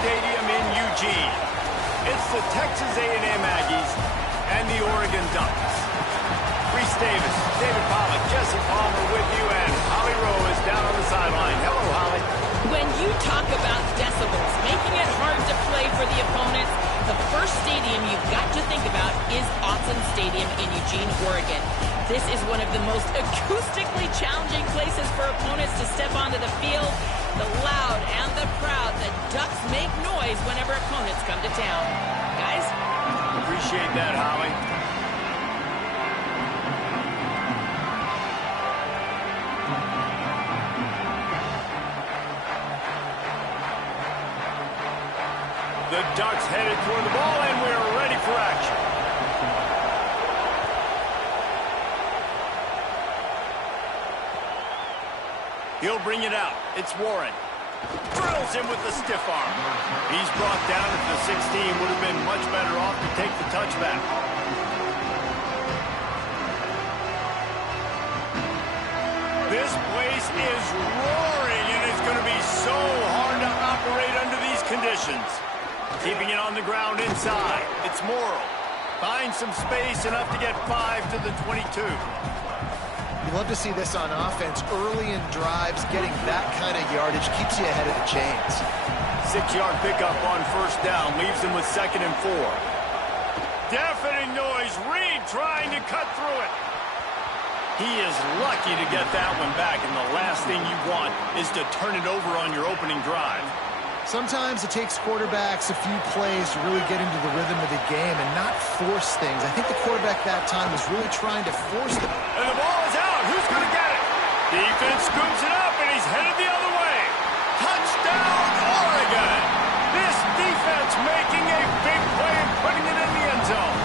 Stadium in Eugene. It's the Texas A&M Aggies and the Oregon Ducks. Reese Davis, David Pollack, Jesse Palmer with you, and Holly Rowe is down on the sideline. Hello, Holly. When you talk about decibels, making it hard to play for the opponents, the first stadium you've got to think about is Autzen Stadium in Eugene, Oregon. This is one of the most acoustically challenging places for opponents to step onto the field. The loud and the proud, the Ducks make noise whenever opponents come to town. Guys? Appreciate that, Holly. The Ducks headed toward the ball, and we're ready for action. He'll bring it out. It's Warren. Drills him with the stiff arm. He's brought down at the 16. Would have been much better off to take the touchback. This place is roaring, and it's going to be so hard to operate under these conditions. Keeping it on the ground inside. It's Morrill. Finds some space, enough to get 5 to the 22. You love to see this on offense. Early in drives, getting that kind of yardage keeps you ahead of the chains. 6-yard pickup on first down. Leaves them with 2nd and 4. Deafening noise. Reed trying to cut through it. He is lucky to get that one back, and the last thing you want is to turn it over on your opening drive. Sometimes it takes quarterbacks a few plays to really get into the rhythm of the game and not force things. I think the quarterback that time was really trying to force them. And the ball is out. Who's going to get it? Defense scoops it up, and he's headed the other way. Touchdown, Oregon. This defense making a big play and putting it in the end zone.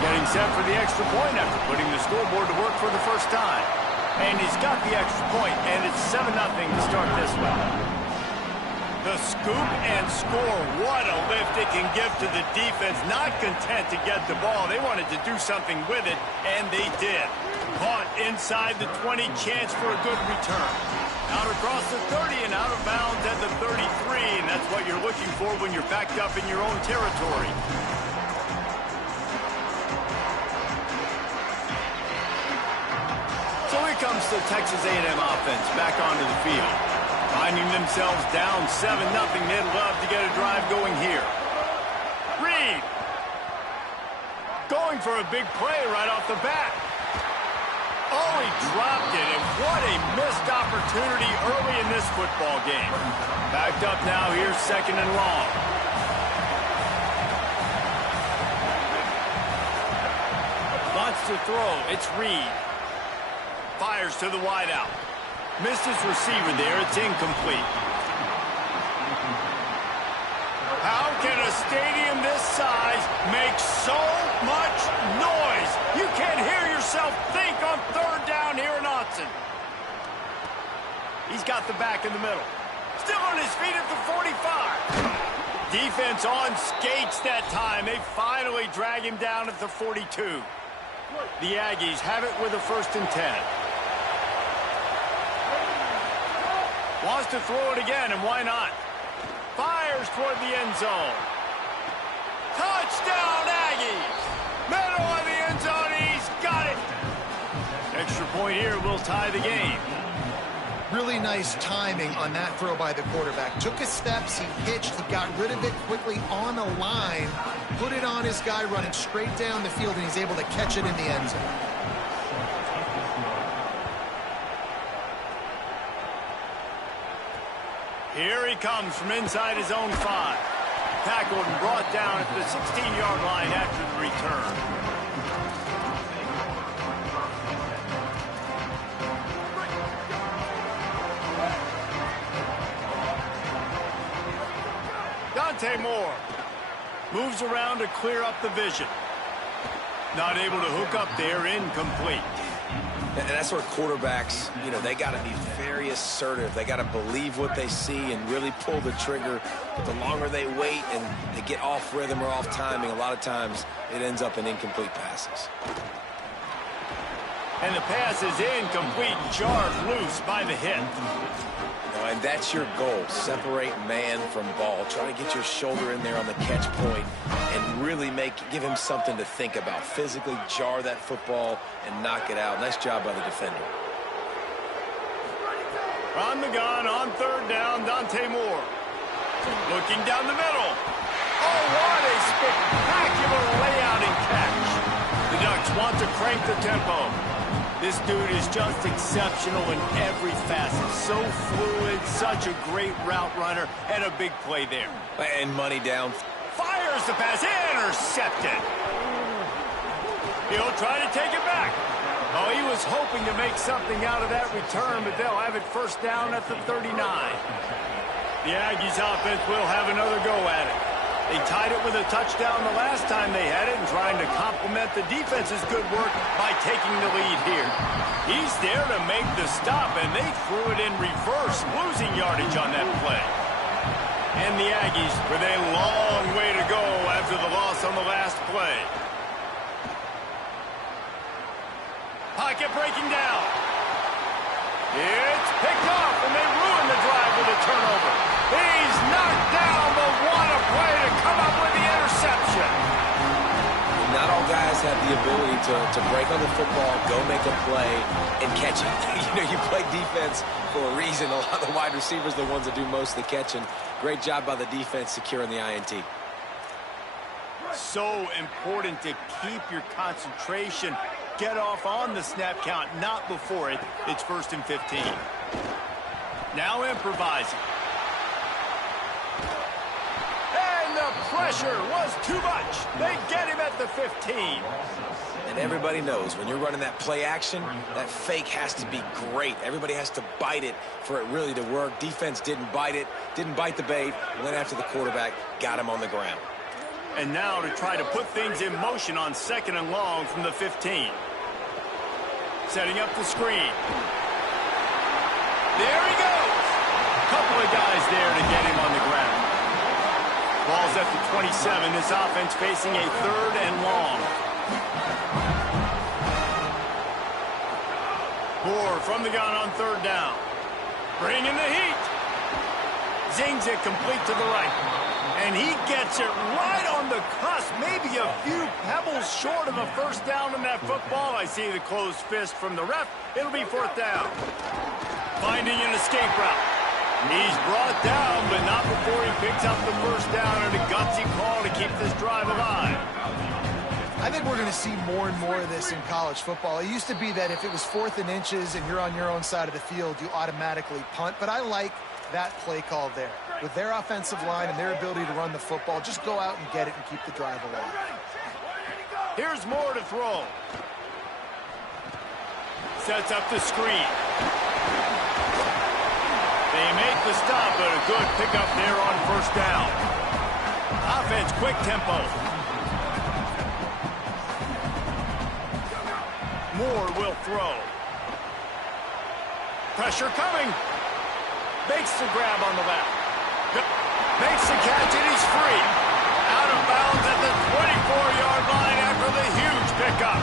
Getting set for the extra point after putting the scoreboard to work for the first time. And he's got the extra point, and it's 7-0 to start this one. The scoop and score. What a lift it can give to the defense. Not content to get the ball. They wanted to do something with it, and they did. Caught inside the 20, chance for a good return. Out across the 30 and out of bounds at the 33, and that's what you're looking for when you're backed up in your own territory. So here comes the Texas A&M offense back onto the field. Finding themselves down 7-0, they'd love to get a drive going here. Reed. Going for a big play right off the bat. Oh, he dropped it, and what a missed opportunity early in this football game. Backed up now, here's 2nd and long. Wants to throw, it's Reed. Fires to the wideout. Missed his receiver there. It's incomplete. How can a stadium this size make so much noise? You can't hear yourself think on 3rd down here in Autzen. He's got the back in the middle. Still on his feet at the 45. Defense on skates that time. They finally drag him down at the 42. The Aggies have it with a 1st and 10. Wants to throw it again, and why not? Fires toward the end zone. Touchdown, Aggies! Middle of the end zone, he's got it! Extra point here will tie the game. Really nice timing on that throw by the quarterback. Took his steps, he hitched, he got rid of it quickly on the line, put it on his guy running straight down the field, and he's able to catch it in the end zone. Here he comes from inside his own 5. Tackled and brought down at the 16-yard line after the return. Dante Moore moves around to clear up the vision. Not able to hook up there, incomplete. And that's where quarterbacks, you know, they got to be very assertive. They got to believe what they see and really pull the trigger. But the longer they wait and they get off rhythm or off timing, a lot of times it ends up in incomplete passes. And the pass is incomplete, jarred loose by the hit. And that's your goal. Separate man from ball. Try to get your shoulder in there on the catch point and really give him something to think about. Physically jar that football and knock it out. Nice job by the defender. On the gun, on third down, Dante Moore. Looking down the middle. Oh, what a spectacular layout and catch. The Ducks want to crank the tempo. This dude is just exceptional in every facet. So fluid, such a great route runner, and a big play there. And money down. Fires the pass, intercepted. He'll try to take it back. Oh, he was hoping to make something out of that return, but they'll have it first down at the 39. The Aggies offense will have another go at it. They tied it with a touchdown the last time they had it and trying to complement the defense's good work by taking the lead here. He's there to make the stop, and they threw it in reverse, losing yardage on that play. And the Aggies with a long way to go after the loss on the last play. Pocket breaking down. It's picked off, and they ruin the drive with a turnover. He's knocked down, but what a play to come up with the interception. Not all guys have the ability to break on the football, go make a play, and catch it. You play defense for a reason. A lot of the wide receivers are the ones that do most of the catching. Great job by the defense securing the INT. So important to keep your concentration. Get off on the snap count, not before it. It's 1st and 15. Now improvising. And the pressure was too much. They get him at the 15. And everybody knows when you're running that play action, that fake has to be great. Everybody has to bite it for it really to work. Defense didn't bite it, didn't bite the bait, went after the quarterback, got him on the ground. And now to try to put things in motion on 2nd and long from the 15. Setting up the screen. There he goes. Couple of guys there to get him on the ground. Ball's at the 27. This offense facing a 3rd and long. Moore from the gun on 3rd down. Bringing the heat. Zings it complete to the right. And he gets it right on the cusp, maybe a few pebbles short of a first down in that football. I see the closed fist from the ref. It'll be 4th down. Finding an escape route. He's brought down, but not before he picks up the first down and a gutsy call to keep this drive alive. I think we're going to see more and more of this in college football. It used to be that if it was 4th and inches and you're on your own side of the field, you automatically punt. But I like that play call there. With their offensive line and their ability to run the football, just go out and get it and keep the drive alive. Here's Moore to throw. Sets up the screen. They make the stop, but a good pickup there on 1st down. Offense, quick tempo. Moore will throw. Pressure coming. Makes the grab on the left. Makes the catch, and he's free. Out of bounds at the 24-yard line after the huge pickup.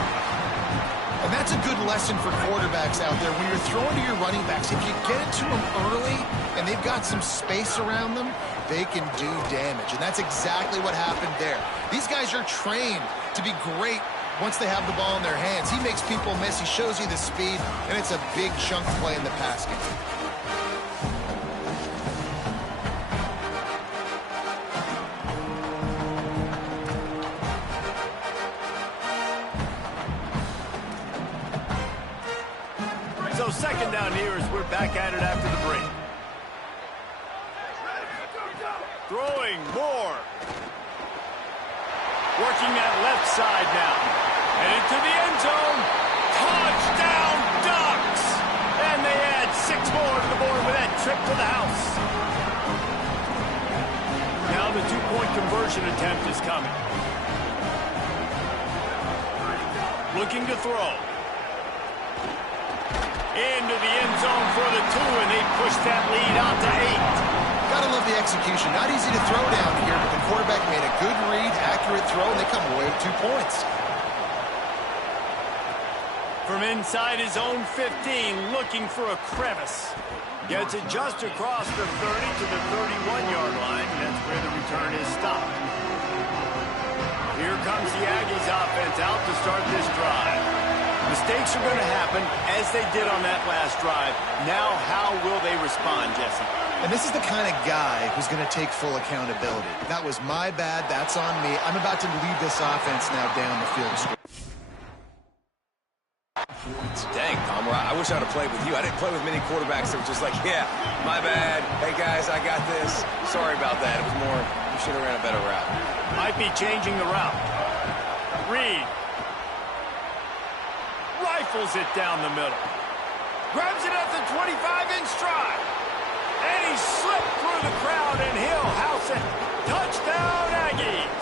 And that's a good lesson for quarterbacks out there. When you're throwing to your running backs, if you get it to them early and they've got some space around them, they can do damage. And that's exactly what happened there. These guys are trained to be great once they have the ball in their hands. He makes people miss. He shows you the speed, and it's a big chunk play in the pass game. So 2nd down here as we're back at it after the break. Throwing Moore. Working that left side now. And into the end zone. Touchdown Ducks! And they add 6 more to the board with that trip to the house. Now the 2-point conversion attempt is coming. Looking to throw. Into the end zone for the 2, and they push that lead out to 8. Gotta love the execution. Not easy to throw down here, but the quarterback made a good read, accurate throw, and they come away with 2 points. From inside his own 15, looking for a crevice. Gets it just across the 30 to the 31-yard line, and that's where the return is stopped. Here comes the Aggies offense out to start this drive. Mistakes are going to happen, as they did on that last drive. Now, how will they respond, Jesse? And this is the kind of guy who's going to take full accountability. That was my bad. That's on me. I'm about to lead this offense now down the field. Dang, Palmer, I wish I'd have played with you. I didn't play with many quarterbacks that were just like, yeah, my bad. Hey, guys, I got this. Sorry about that. It was more, you should have ran a better route. Might be changing the route. Reed. Rifles it down the middle. Grabs it at the 25 in stride. And he slipped through the crowd, and he'll house it. Touchdown, Aggies.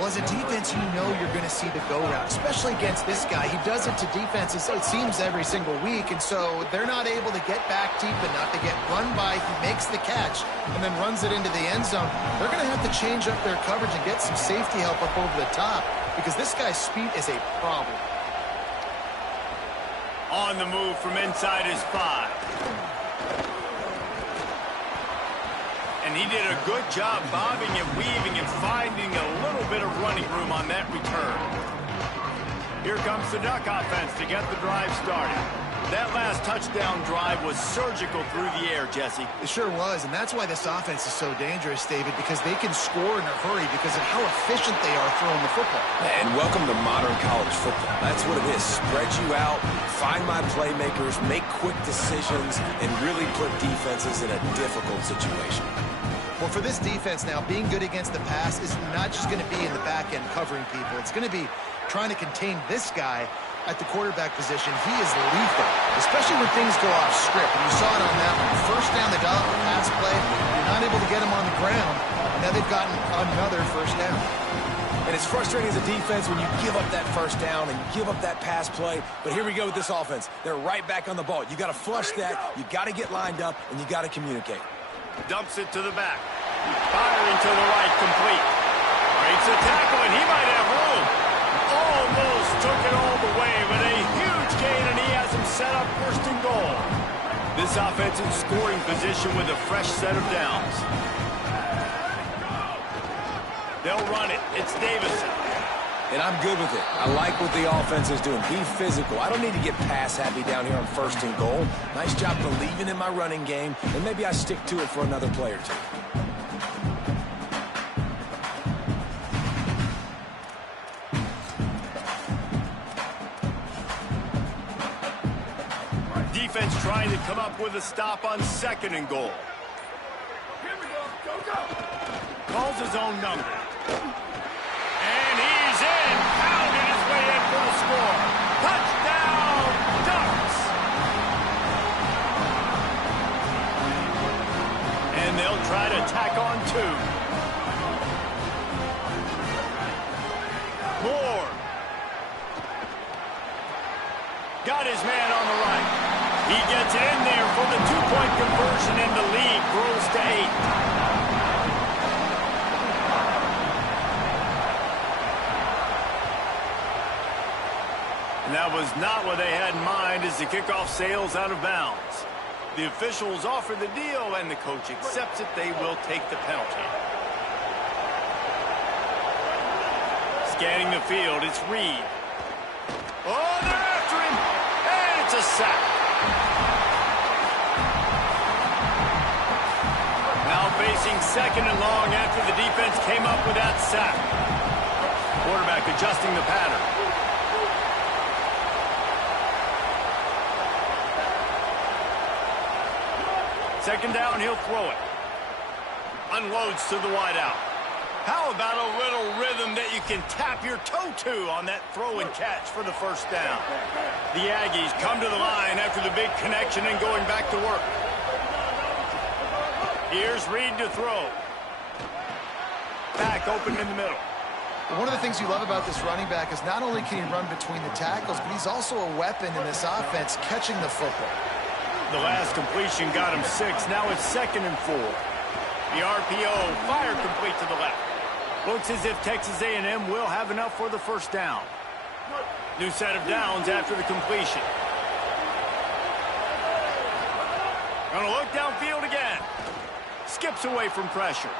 Well, as a defense, you know you're going to see the go route, especially against this guy. He does it to defenses, it seems, every single week, and so they're not able to get back deep enough to get run by. He makes the catch and then runs it into the end zone. They're going to have to change up their coverage and get some safety help up over the top because this guy's speed is a problem. On the move from inside his 5. And he did a good job bobbing and weaving and finding a little bit of running room on that return. Here comes the Duck offense to get the drive started. That last touchdown drive was surgical through the air, Jesse. It sure was, and that's why this offense is so dangerous, David, because they can score in a hurry because of how efficient they are throwing the football. And welcome to modern college football. That's what it is. Spread you out, find my playmakers, make quick decisions, and really put defenses in a difficult situation. Well, for this defense now, being good against the pass is not just going to be in the back end covering people. It's going to be trying to contain this guy at the quarterback position. He is lethal, especially when things go off script. And you saw it on that one. First down, they got off the pass play. You're not able to get him on the ground. And now they've gotten another first down. And it's frustrating as a defense when you give up that first down and you give up that pass play. But here we go with this offense. They're right back on the ball. You got to flush that. You got to get lined up, and you got to communicate. Dumps it to the back. Firing to the right, complete. Breaks a tackle, and he might have room. Almost took it all the way, but a huge gain, and he has him set up first and goal. This offense in scoring position with a fresh set of downs. They'll run it. It's Davison. And I'm good with it. I like what the offense is doing. Be physical. I don't need to get pass happy down here on first and goal. Nice job believing in my running game, and maybe I stick to it for another play or two. Defense trying to come up with a stop on second and goal. Here we go. Go, go. Calls his own number. And he's in. Pounded his way in for the score. Touchdown, Ducks. And they'll try to tack on 2. Moore. Got his man on the right. He gets it in there for the 2-point conversion, and the lead grows to 8. And that was not what they had in mind as the kickoff sails out of bounds. The officials offer the deal, and the coach accepts it. They will take the penalty. Scanning the field, it's Reed. Oh, they're after him, and it's a sack. Now facing second and long after the defense came up with that sack. Quarterback adjusting the pattern. Second down, he'll throw it. Unloads to the wideout. How about a little rhythm that you can tap your toe to on that throw and catch for the first down? The Aggies come to the line after the big connection and going back to work. Here's Reed to throw. Back open in the middle. One of the things you love about this running back is not only can he run between the tackles, but he's also a weapon in this offense catching the football. The last completion got him 6. Now it's 2nd and 4. The RPO, fire complete to the left. Looks as if Texas A&M will have enough for the first down. New set of downs after the completion. Gonna look downfield again. Skips away from pressure.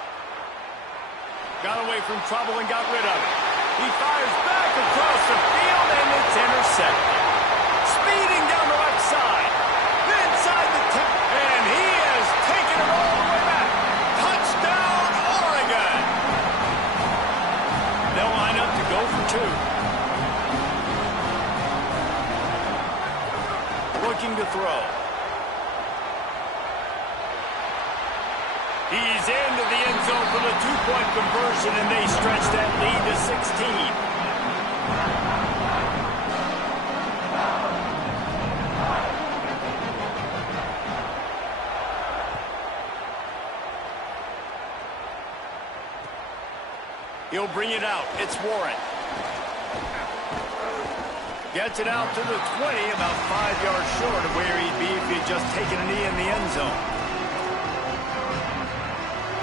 Got away from trouble and got rid of it. He fires back across the field, and it's intercepted. Speeding down the left side. Inside the 10, and he has taken it all the way back. Touchdown, Oregon! They'll line up to go for two. Looking to throw. He's into the end zone for the two-point conversion, and they stretch that lead to 16. He'll bring it out. It's Warren. Gets it out to the 20, about 5 yards short of where he'd be if he'd just taken a knee in the end zone.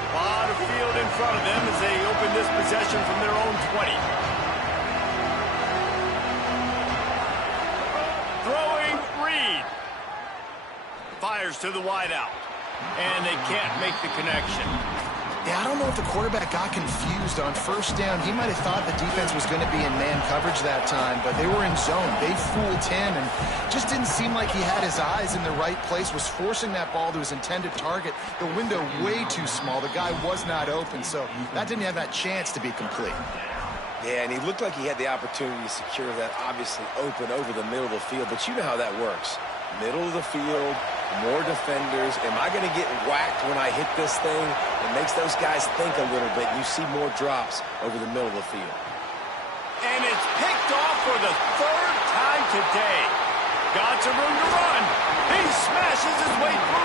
A lot of field in front of them as they open this possession from their own 20. Throwing Reed. Fires to the wideout. And they can't make the connection. Yeah, I don't know if the quarterback got confused on first down. He might have thought the defense was going to be in man coverage that time, but they were in zone. They fooled him and just didn't seem like he had his eyes in the right place, was forcing that ball to his intended target. The window way too small. The guy was not open, so that didn't have that chance to be complete. Yeah, and he looked like he had the opportunity to secure that obviously open over the middle of the field, but you know how that works. Middle of the field, more defenders. Am I going to get whacked when I hit this thing? It makes those guys think a little bit. You see more drops over the middle of the field. And it's picked off for the third time today. Got some room to run. He smashes his way through.